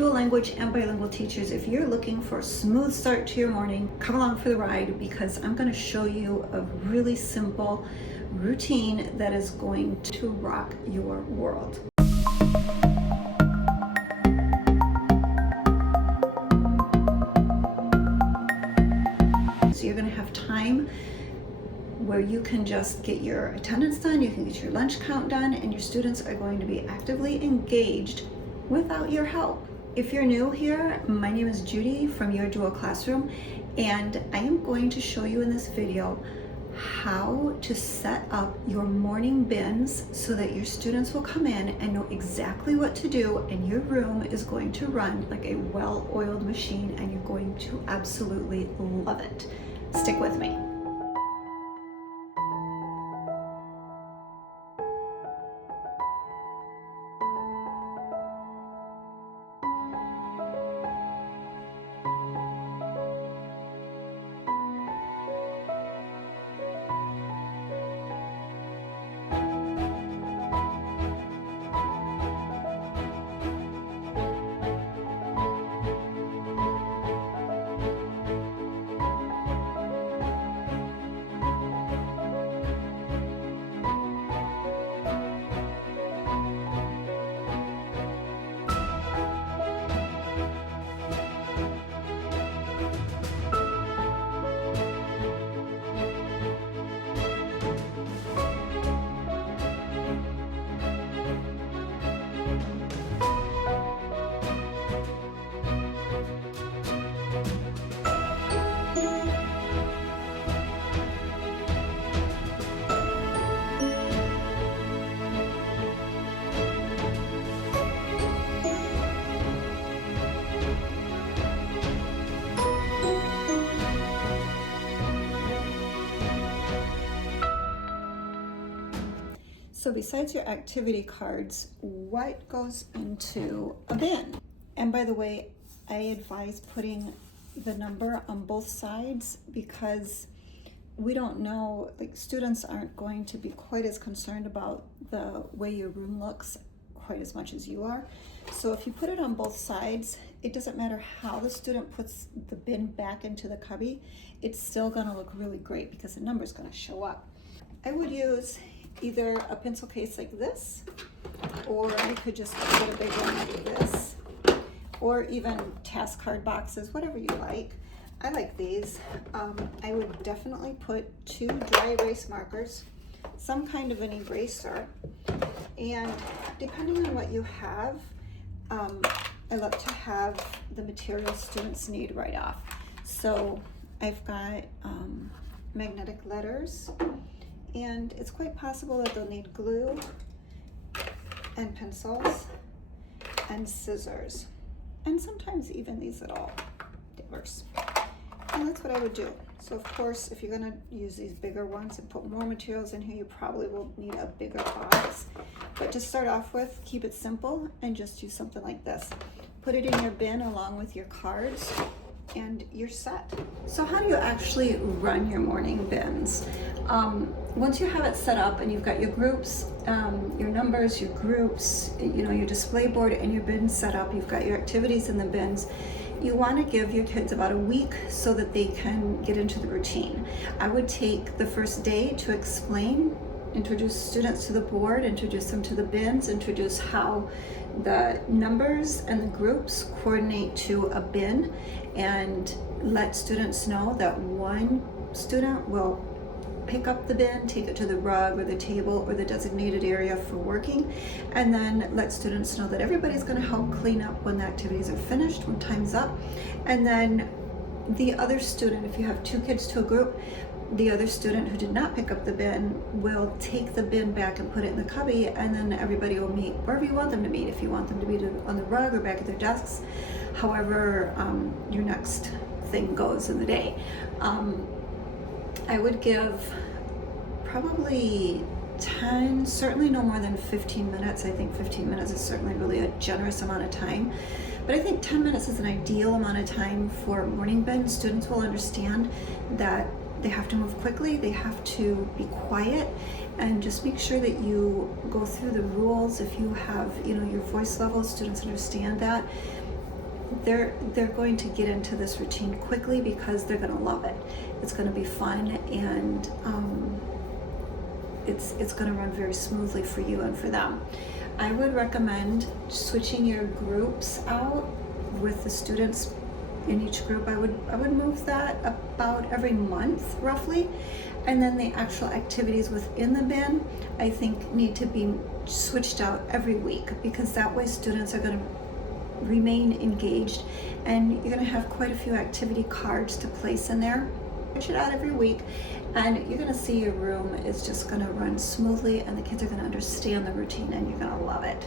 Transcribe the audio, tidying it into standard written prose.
dual language and bilingual teachers, if you're looking for a smooth start to your morning, come along for the ride because I'm going to show you a really simple routine that is going to rock your world. So you're going to have time where you can just get your attendance done, you can get your lunch count done, and your students are going to be actively engaged without your help. If you're new here, my name is Judy from Your Dual Classroom, and I am going to show you in this video how to set up your morning bins so that your students will come in and know exactly what to do, and your room is going to run like a well-oiled machine, and you're going to absolutely love it. Stick with me. So besides your activity cards, what goes into a bin? And by the way, I advise putting the number on both sides because we don't know, like students aren't going to be quite as concerned about the way your room looks quite as much as you are. So if you put it on both sides, it doesn't matter how the student puts the bin back into the cubby, it's still gonna look really great because the number's gonna show up. I would use either a pencil case like this, or you could just put a big one like this, or even task card boxes, whatever you like. I like these. I would definitely put 2 dry erase markers, some kind of an eraser, and depending on what you have, I love to have the materials students need right off. So I've got magnetic letters, and it's quite possible that they'll need glue and pencils and scissors, and sometimes even these little dippers. And that's what I would do. So of course, if you're gonna use these bigger ones and put more materials in here, you probably will need a bigger box. But to start off with, keep it simple and just use something like this. Put it in your bin along with your cards, and you're set. So how do you actually run your morning bins? Once you have it set up and you've got your groups, your numbers, your groups, your display board and your bins set up, you've got your activities in the bins, you want to give your kids about a week so that they can get into the routine. I would take the first day to explain, introduce students to the board, introduce them to the bins, introduce how the numbers and the groups coordinate to a bin, and let students know that one student will pick up the bin, take it to the rug or the table or the designated area for working, and then let students know that everybody's going to help clean up when the activities are finished, when time's up. And then the other student, if you have 2 kids to a group, the other student who did not pick up the bin will take the bin back and put it in the cubby, and then everybody will meet wherever you want them to meet. If you want them to be on the rug or back at their desks, however your next thing goes in the day. I would give probably 10, certainly no more than 15 minutes. I think 15 minutes is certainly really a generous amount of time. But I think 10 minutes is an ideal amount of time for morning bin. Students will understand that they have to move quickly, they have to be quiet, and just make sure that you go through the rules. If you have, your voice level, students understand that. they're going to get into this routine quickly because they're going to love it. It's going to be fun, and it's going to run very smoothly for you and for them. I would recommend switching your groups out with the students in each group. I would move that about every month roughly, and then the actual activities within the bin I think need to be switched out every week, because that way students are going to remain engaged, and you're going to have quite a few activity cards to place in there. Switch it out every week, and you're going to see your room is just going to run smoothly, and the kids are going to understand the routine, and you're going to love it.